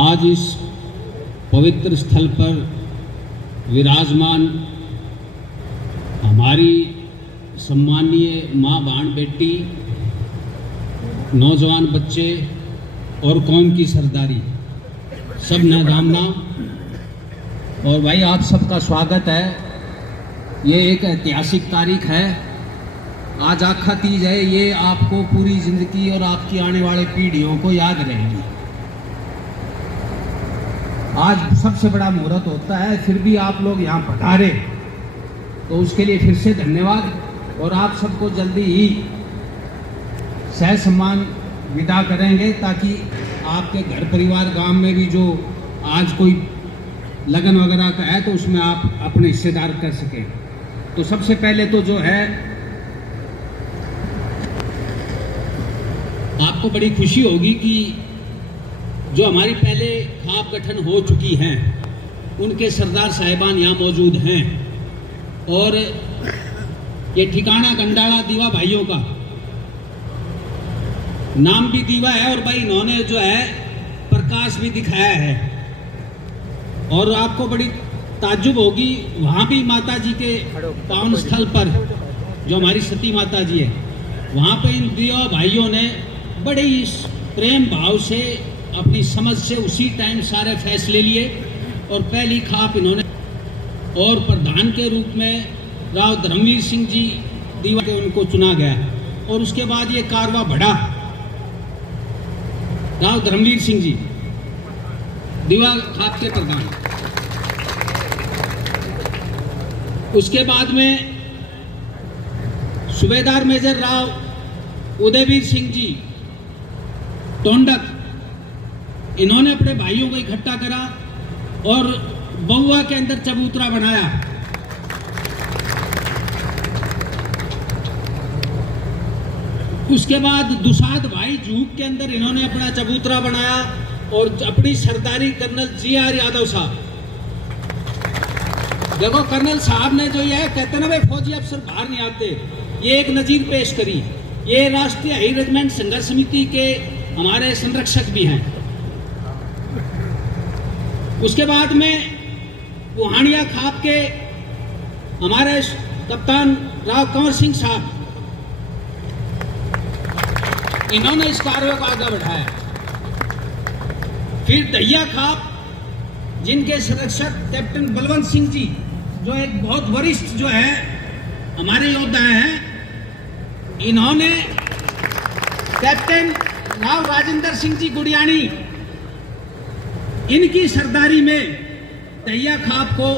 आज इस पवित्र स्थल पर विराजमान हमारी सम्मानीय माँ, बहन, बेटी, नौजवान बच्चे और कौम की सरदारी, सब ने राम नाम। और भाई आप सबका स्वागत है। ये एक ऐतिहासिक तारीख है, आज आखा तीज है। ये आपको पूरी जिंदगी और आपकी आने वाले पीढ़ियों को याद रहेगी। आज सबसे बड़ा मुहूर्त होता है, फिर भी आप लोग यहाँ पधारे तो उसके लिए फिर से धन्यवाद। और आप सबको जल्दी ही सह सम्मान विदा करेंगे, ताकि आपके घर परिवार गांव में भी जो आज कोई लगन वगैरह का है तो उसमें आप अपने हिस्सेदार कर सकें। तो सबसे पहले तो जो है, आपको बड़ी खुशी होगी कि जो हमारी पहले खाप गठन हो चुकी हैं उनके सरदार साहिबान यहाँ मौजूद हैं। और ये ठिकाना गंडाला दीवा भाइयों का नाम भी दीवा है, और भाई इन्होंने जो है प्रकाश भी दिखाया है। और आपको बड़ी ताज्जुब होगी, वहाँ भी माता जी के पावन स्थल पर जो हमारी सती माता जी है, वहाँ पे इन दीवा भाइयों ने बड़े ही प्रेम भाव से अपनी समझ से उसी टाइम सारे फैसले लिए। और पहली खाप इन्होंने, और प्रधान के रूप में राव धर्मवीर सिंह जी दीवा के उनको चुना गया। और उसके बाद ये कारवा बढ़ा, राव धर्मवीर सिंह जी दीवा खाप के प्रधान। उसके बाद में सूबेदार मेजर राव उदयवीर सिंह जी टोंडक, इन्होंने अपने भाइयों को इकट्ठा करा और बहुआ के अंदर चबूतरा बनाया। उसके बाद दुसाद भाई जूक के अंदर इन्होंने अपना चबूतरा बनाया और अपनी सरदारी कर्नल जी.आर. यादव साहब, देखो कर्नल साहब ने जो ये कहते ना भाई फौजी अफसर बाहर नहीं आते, ये एक नजीर पेश करी। ये राष्ट्रीय हाई रेजिमेंट संघर्ष समिति के हमारे संरक्षक भी हैं। उसके बाद में बुहानिया खाप के हमारे कप्तान राव कंवर सिंह साहब, इन्होंने इस कार्य को आगे बढ़ाया। फिर दहिया खाप, जिनके संरक्षक कैप्टन बलवंत सिंह जी, जो एक बहुत वरिष्ठ जो है हमारे योद्धा हैं, इन्होंने कैप्टन राव राजेंद्र सिंह जी गुड़ियानी, इनकी सरदारी में दहिया खाप को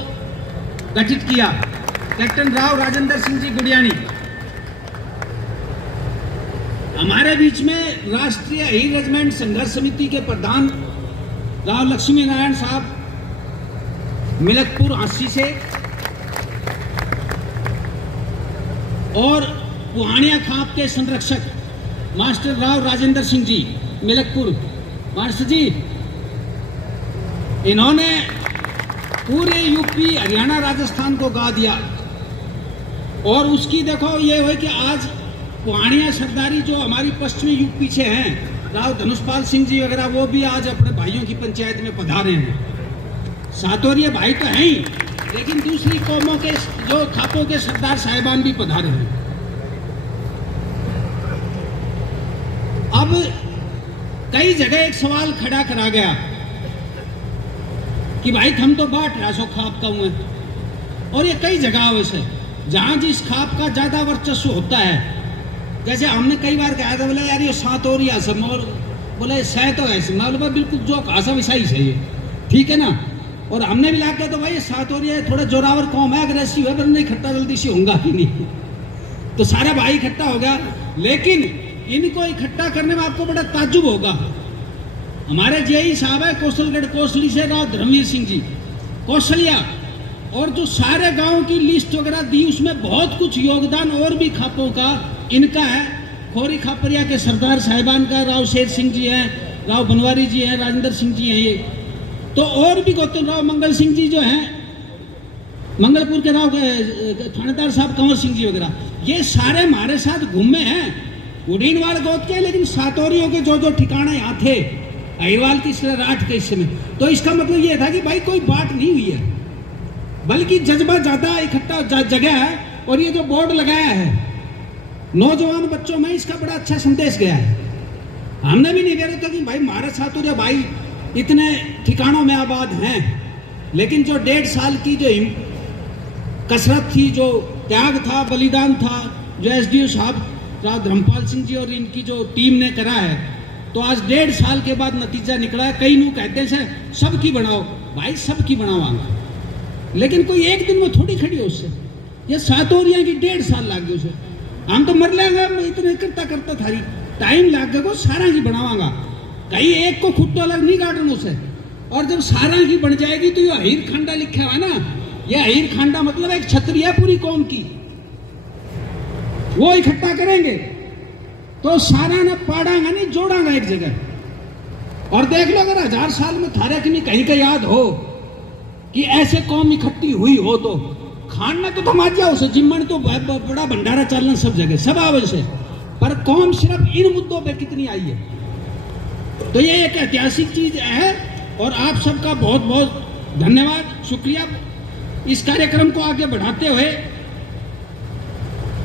गठित किया। कैप्टन राव राजेंद्र सिंह जी गुड़ियानी। हमारे बीच में राष्ट्रीय हाई रेजिमेंट संघर्ष समिति के प्रधान राव लक्ष्मी नारायण साहब मिलकपुर हांसी से, और पुहानिया खाप के संरक्षक मास्टर राव राजेंद्र सिंह जी मिलकपुर। मास्टर जी, इन्होंने पूरे यूपी, हरियाणा, राजस्थान को गा दिया। और उसकी देखो ये हुई कि आज पुहानिया सरदारी जो हमारी पश्चिमी यूपी से हैं, राव धनुषपाल सिंह जी वगैरह, वो भी आज अपने भाइयों की पंचायत में पधारे हैं। सातोरिया भाई तो हैं ही, लेकिन दूसरी कौमों के जो खापों के सरदार साहिबान भी पधारे हैं। अब कई जगह एक सवाल खड़ा करा गया कि भाई हम तो बाट रासो खाप का हुए, और ये कई जगह वैसे जहां जिस खाप का ज्यादा वर्चस्व होता है, जैसे हमने कई बार कहा था, बोले यार ये सातोरिया सब, और बोले सह तो ऐसे, मतलब बिल्कुल जो खासा वैसा ही सही है, ठीक है ना। और हमने भी ला के तो भाई सातोरिया थोड़ा जोरावर कौम है, अग्रेसिव है, पर नहीं इकट्ठा जल्दी से होगा ही नहीं। तो सारा भाई इकट्ठा हो गया, लेकिन इनको इकट्ठा करने में आपको बड़ा ताज्जुब होगा। हमारे जेई साहब है कौशलगढ़ कोसली से राव धर्मवीर सिंह जी कौशलिया, और जो सारे गांव की लिस्ट वगैरह दी, उसमें बहुत कुछ योगदान और भी खापों का इनका है। खोरी खापरिया के सरदार साहिबान का राव शेर सिंह जी हैं, राव बनवारी जी हैं, राजेंद्र सिंह जी हैं, ये तो और भी गौतम राव मंगल सिंह जी जो हैं, मंगलपुर के राव थानेदार साहब कंवर सिंह जी वगैरह, ये सारे हमारे साथ घूमे हैं। उड़ीनवाड़ गोद के, लेकिन सातोरियों के जो जो ठिकाने यहाँ थे अहिरवाल की सराहट के समय। तो इसका मतलब ये था कि भाई कोई बात नहीं हुई है, बल्कि जज्बा ज्यादा इकट्ठा जगह है। और ये जो बोर्ड लगाया है नौजवान बच्चों में, इसका बड़ा अच्छा संदेश गया है। हमने भी नहीं कह रहे थे कि भाई महाराज सातुरिया भाई इतने ठिकानों में आबाद हैं, लेकिन जो 1.5 साल की जो कसरत थी, जो त्याग था, बलिदान था, जो एसडीओ साहब धर्मपाल सिंह जी और इनकी जो टीम ने करा है, तो आज 1.5 साल के बाद नतीजा निकला है। कई लोग कहते हैं सबकी बनाओ, भाई सबकी बनावांगा, लेकिन कोई एक दिन में थोड़ी खड़ी हो उससे। ये सातोरिया की 1.5 साल लाग गए उसे, हम तो मर लेंगे, मैं इतने करता करता थारी टाइम लाग गए, सारा की बनावांगा। कहीं एक को खुट्टो अलग नहीं काटना उसे। और जब सारा की बन जाएगी तो ये हीर खांडा लिखा हुआ है ना, ये हीर खांडा मतलब एक क्षत्रिय है पूरी कौम की, वो इकट्ठा करेंगे तो सारा ना पाड़ांगा नहीं, जोड़ांगा एक जगह। और देख लो अगर 1000 साल में थारे की नहीं कहीं का याद हो कि ऐसे कौम इकट्ठी हुई हो, तो खाना तो थमाजा उसे जिम्मन तो बड़ा भंडारा चलना सब जगह, सब आवे से, पर कौम सिर्फ इन मुद्दों पे कितनी आई है। तो ये एक ऐतिहासिक चीज है और आप सबका बहुत बहुत धन्यवाद, शुक्रिया। इस कार्यक्रम को आगे बढ़ाते हुए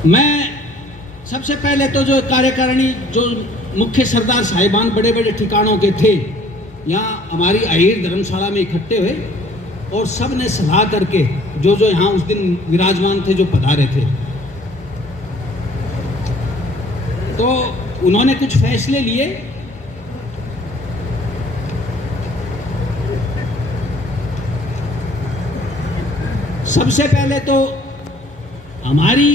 मैं सबसे पहले तो जो कार्यकारिणी, जो मुख्य सरदार साहिबान बड़े बड़े ठिकानों के थे, यहाँ हमारी अहिर धर्मशाला में इकट्ठे हुए और सब ने सलाह करके जो जो यहाँ उस दिन विराजमान थे, जो पधारे थे, तो उन्होंने कुछ फैसले लिए। सबसे पहले तो हमारी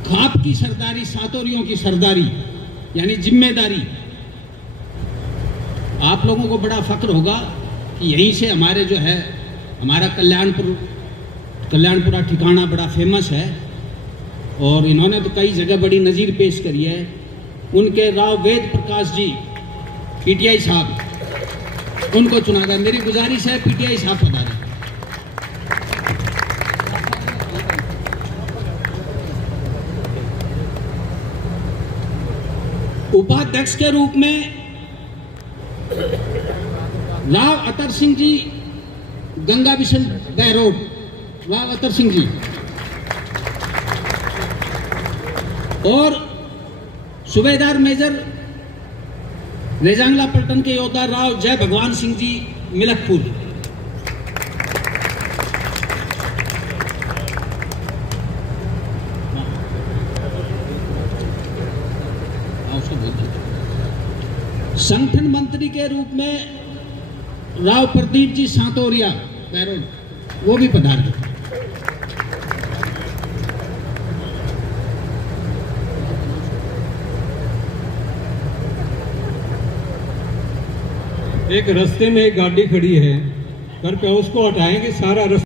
खाप की सरदारी, सातोरियों की सरदारी यानी जिम्मेदारी, आप लोगों को बड़ा फक्र होगा कि यहीं से हमारे जो है हमारा कल्याणपुरा ठिकाना बड़ा फेमस है। और इन्होंने तो कई जगह बड़ी नज़ीर पेश करी है। उनके राव वेद प्रकाश जी पीटीआई साहब, उनको चुना गया। मेरी गुजारिश है पीटीआई साहब पधारे। उपाध्यक्ष के रूप में राव अतर सिंह जी, गंगा बिशन बैरोड, राव अतर सिंह जी, और सूबेदार मेजर रेजांगला पलटन के योद्धा राव जय भगवान सिंह जी मिलकपुर। संगठन मंत्री के रूप में राव प्रदीप जी सातोरिया बैरोड, वो भी पधारे। एक रास्ते में एक गाड़ी खड़ी है, कृपया उसको हटाएंगे, सारा रास्ता